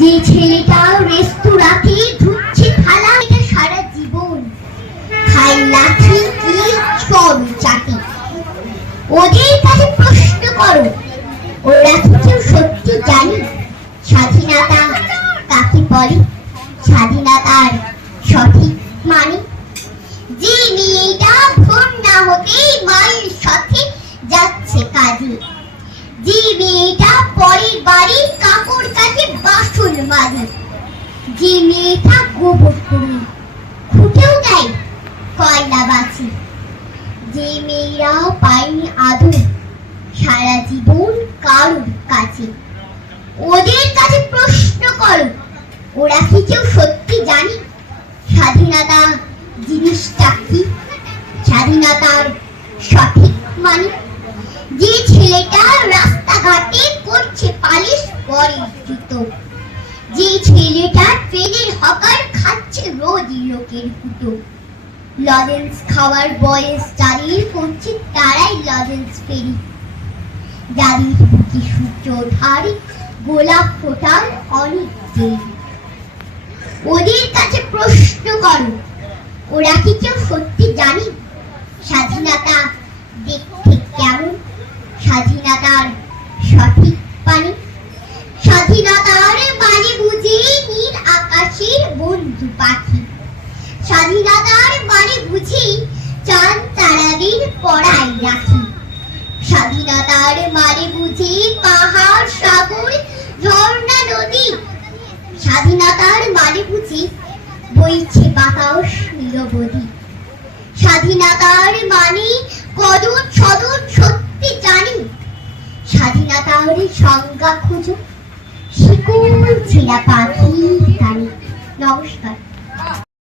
যে ছেলেটা রেস্তোরাঁতে ধুচ্ছে থালা, এটা সারা জীবন খায় লাঠি কি চড় চাটি। ওদের কাছে প্রশ্ন করো, ওরা কি কেউ সত্যি জানে স্বাধীনতা কাকে বলে, স্বাধীনতার সঠিক মানে? যে মেয়েটা ভোর না হতেই মায়ের সাথে যাচ্ছে কাজে, যে মেয়েটা পরের বাড়ির কাপড় কাচে বাসন মাজে, যে মেয়েটা গোবর করে খুঁটেও দেয় কয়লা বাছে, যে মেয়েরা পায়নি আদর সারা জীবন কারোর কাছে, ওদের কাছে প্রশ্ন করো, ওরা কি কেউ সত্যি জানে স্বাধীনতা জিনিসটা কি, স্বাধীনতার সঠিক মানে? যে ছেলেটা রাস্তাঘাটে করছে পালিশ পরের জুতো, যে ছেলেটা ট্রেনের হকার খাচ্ছে রোজ লোকের কুটো, লজেন্স খাওয়ার বয়স যাদের করছে তারাই লজেন্স ফেরি, যাদের বুকে সূর্য ধারে গোলাপ ফোটার অনেক দেরি, ওদের কাছে প্রশ্ন করো, ওরা কি কেউ সত্যি জানে স্বাধীনতা দেখতে কেমন, স্বাধীনতার সঠিক মানে? স্বাধীনতার মানে বুঝি নীল আকাশের বন্ধু পাখি, স্বাধীনতার মানে বুঝি চাঁদ তারাদের পড়ায় রাখি, স্বাধীনতার মানে বুঝি পাহাড় সাগর ঝর্ণা নদী, স্বাধীনতার মানে বুঝি বইছে বাতাস নীরবধি, স্বাধীনতার মানে কদর সদর সত্যি জানি, স্বাধীনতার সংজ্ঞা খুঁজো শিকল ছেঁড়া পাখির গানে। নমস্কার।